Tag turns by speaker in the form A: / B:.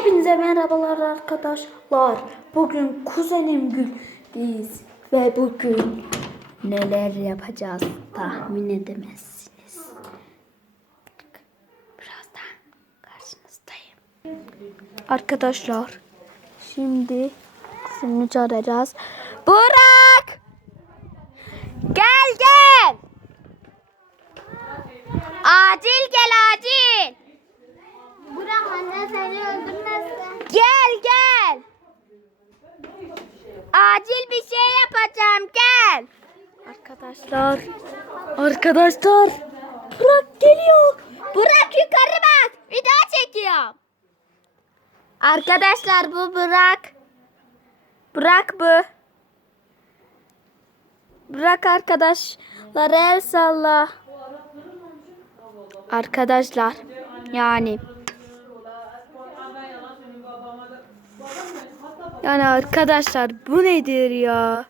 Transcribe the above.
A: Hepinize merhabalar arkadaşlar. Bugün kuzenim Gül'deyiz ve bugün neler yapacağız tahmin edemezsiniz. Birazdan karşınızdayım. Arkadaşlar şimdi seni çağıracağız. Burak! Gel gel! Acil gel acil!
B: Burak anne seni öldürmezse.
A: Gel gel. Acil bir şey yapacağım gel. Arkadaşlar. Arkadaşlar. Burak geliyor. Burak yukarı bak. Video çekiyorum. Arkadaşlar bu Burak. Burak bu. Burak arkadaşlar el salla. Arkadaşlar yani Yani arkadaşlar bu nedir ya?